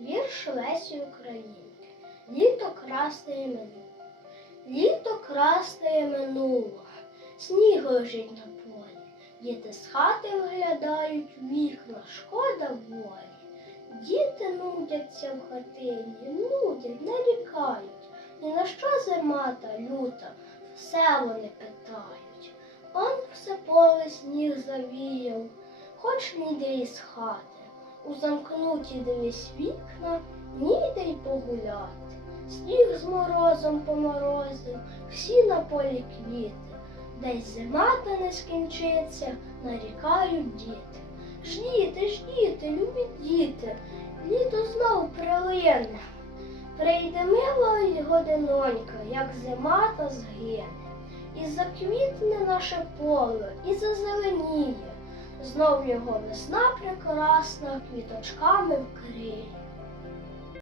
Вірш Лесі Українки. Літо красне минуло. Літо красне минуло. Сніг лежить на полі. Діти з хати виглядають вікна, шкода волі. Діти нудяться в хатині, нудять, нарікають. Ні на що зима та люта, все вони питають. Он все поле сніг завіяв, хоч ніде із хати. У замкнуті дивись вікна, ніде й погуляти. Сніг з морозом поморозив, всі на полі квіти. Десь зима та не скінчиться, нарікають діти. Ждіте, ждіте, любі діти, літо знов прилине. Прийде мила й годинонька, як зима та згине. І заквітне наше поле, і зазеленіє. Знов його весна прекрасна квіточками вкриє.